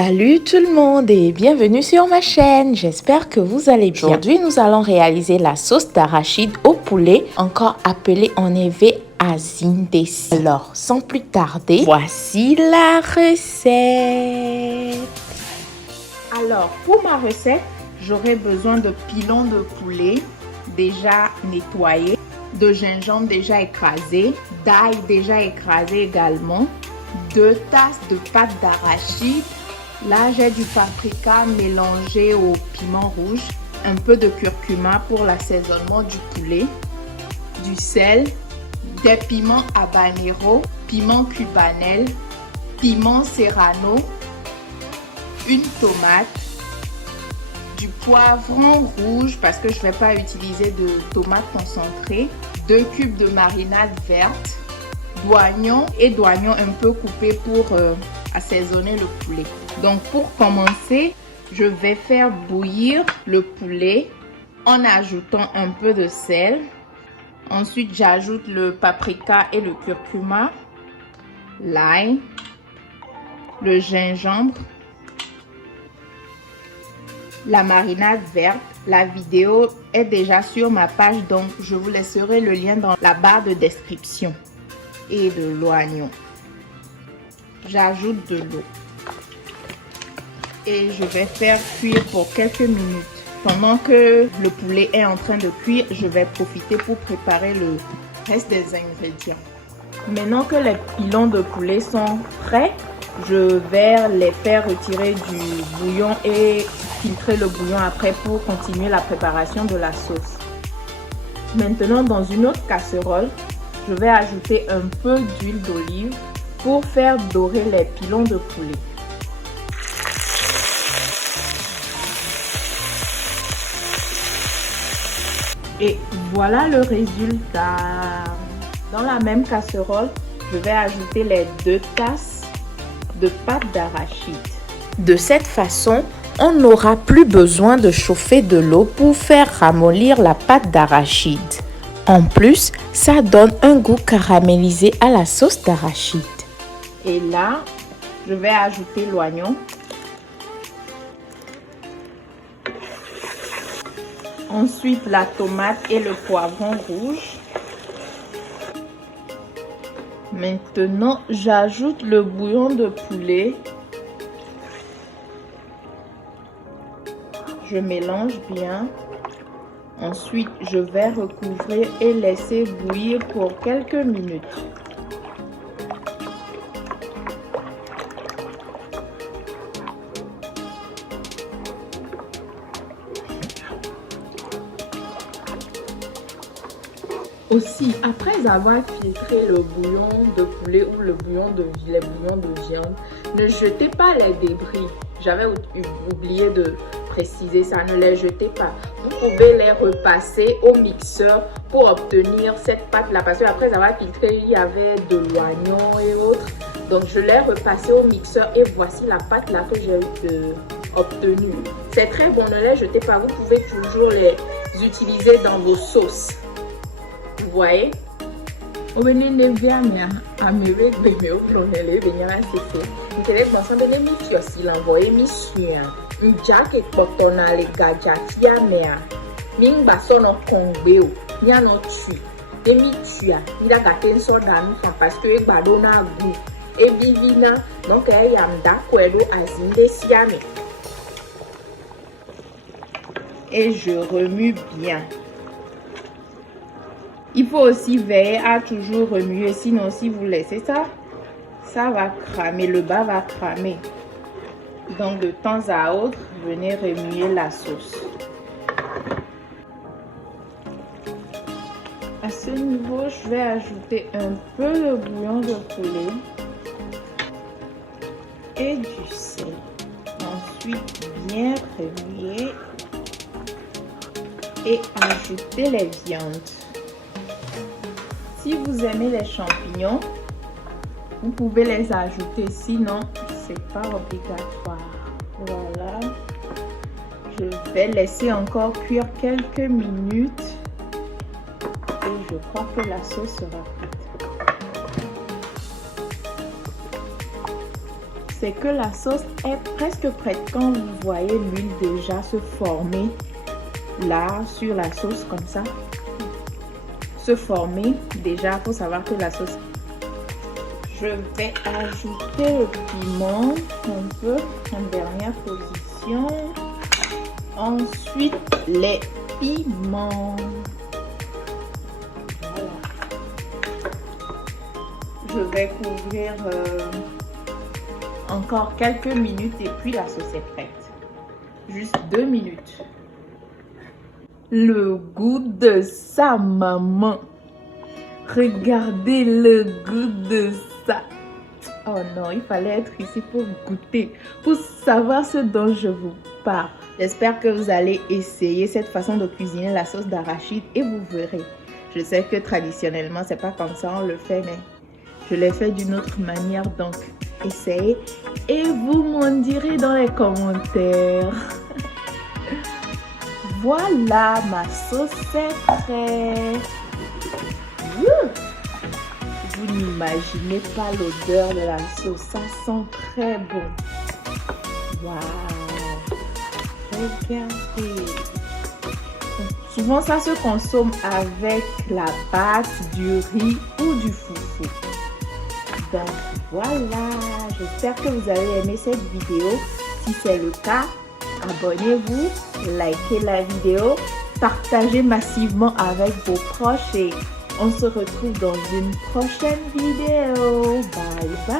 Salut tout le monde et bienvenue sur ma chaîne, j'espère que vous allez bien. Aujourd'hui nous allons réaliser la sauce d'arachide au poulet, encore appelée en éveil azindesi. Alors sans plus tarder, voici la recette. Alors pour ma recette, j'aurai besoin de pilons de poulet déjà nettoyés, de gingembre déjà écrasé, d'ail déjà écrasé également, 2 tasses de pâte d'arachide. Là, j'ai du paprika mélangé au piment rouge, un peu de curcuma pour l'assaisonnement du poulet, du sel, des piments habanero, piment cubanel, piment serrano, une tomate, du poivron rouge parce que je ne vais pas utiliser de tomate concentrée, 2 cubes de marinade verte, d'oignons et d'oignons un peu coupés pour assaisonner le poulet. Donc pour commencer, je vais faire bouillir le poulet en ajoutant un peu de sel. Ensuite, j'ajoute le paprika et le curcuma, l'ail, le gingembre, la marinade verte. La vidéo est déjà sur ma page, donc je vous laisserai le lien dans la barre de description. Et de l'oignon. J'ajoute de l'eau. Et je vais faire cuire pour quelques minutes. Pendant que le poulet est en train de cuire, je vais profiter pour préparer le reste des ingrédients. Maintenant que les pilons de poulet sont prêts, je vais les faire retirer du bouillon et filtrer le bouillon après pour continuer la préparation de la sauce. Maintenant, dans une autre casserole, je vais ajouter un peu d'huile d'olive pour faire dorer les pilons de poulet. Et voilà le résultat. Dans la même casserole, je vais ajouter les 2 tasses de pâte d'arachide. De cette façon, on n'aura plus besoin de chauffer de l'eau pour faire ramollir la pâte d'arachide. En plus, ça donne un goût caramélisé à la sauce d'arachide. Et là, je vais ajouter l'oignon. Ensuite, la tomate et le poivron rouge. Maintenant, j'ajoute le bouillon de poulet. Je mélange bien. Ensuite, je vais recouvrir et laisser bouillir pour quelques minutes. Aussi, après avoir filtré le bouillon de poulet ou les bouillons de viande, ne jetez pas les débris. J'avais oublié de préciser ça, ne les jetez pas. Vous pouvez les repasser au mixeur pour obtenir cette pâte là, parce que après avoir filtré, il y avait de l'oignon et autres. Donc je l'ai repassé au mixeur et voici la pâte là que j'ai obtenue. C'est très bon, ne les jetez pas. Vous pouvez toujours les utiliser dans vos sauces. Vous voyez? Njak ekpoto na le gajatia mea mingba sono kongbe o nya no tu emi tua ida gaten so danu fa parce que egbado na gu e bivina donc e yam da kwedo azindesi ame. Et je remue bien. Il faut aussi veiller à toujours remuer, sinon si vous laissez ça, ça va cramer, le bas va cramer. Donc de temps à autre, venez remuer la sauce. À ce niveau, je vais ajouter un peu de bouillon de poulet et du sel. Ensuite, bien remuer et ajouter les viandes. Si vous aimez les champignons, vous pouvez les ajouter, sinon c'est pas obligatoire. Voilà, je vais laisser encore cuire quelques minutes et je crois que la sauce sera prête. c'est que la sauce est presque prête. Quand vous voyez l'huile déjà se former là sur la sauce comme ça, se former, déjà il faut savoir que la sauce. Je vais ajouter le piment un peu en dernière position. Ensuite les piments. Voilà. Je vais couvrir encore quelques minutes et puis la sauce est prête. Juste 2 minutes. Le goût de sa maman. Regardez le goût de ça. Oh non, il fallait être ici pour goûter, pour savoir ce dont je vous parle. J'espère que vous allez essayer cette façon de cuisiner la sauce d'arachide et vous verrez. Je sais que traditionnellement, c'est pas comme ça on le fait, mais je l'ai fait d'une autre manière. Donc, essayez et vous m'en direz dans les commentaires. Voilà, ma sauce est prête. Vous n'imaginez pas l'odeur de la sauce, ça sent très bon. Waouh! Regardez. Souvent, ça se consomme avec la pâte, du riz ou du foufou. Donc voilà, j'espère que vous avez aimé cette vidéo. Si c'est le cas, abonnez-vous, likez la vidéo, partagez massivement avec vos proches et on se retrouve dans une prochaine vidéo. Bye bye.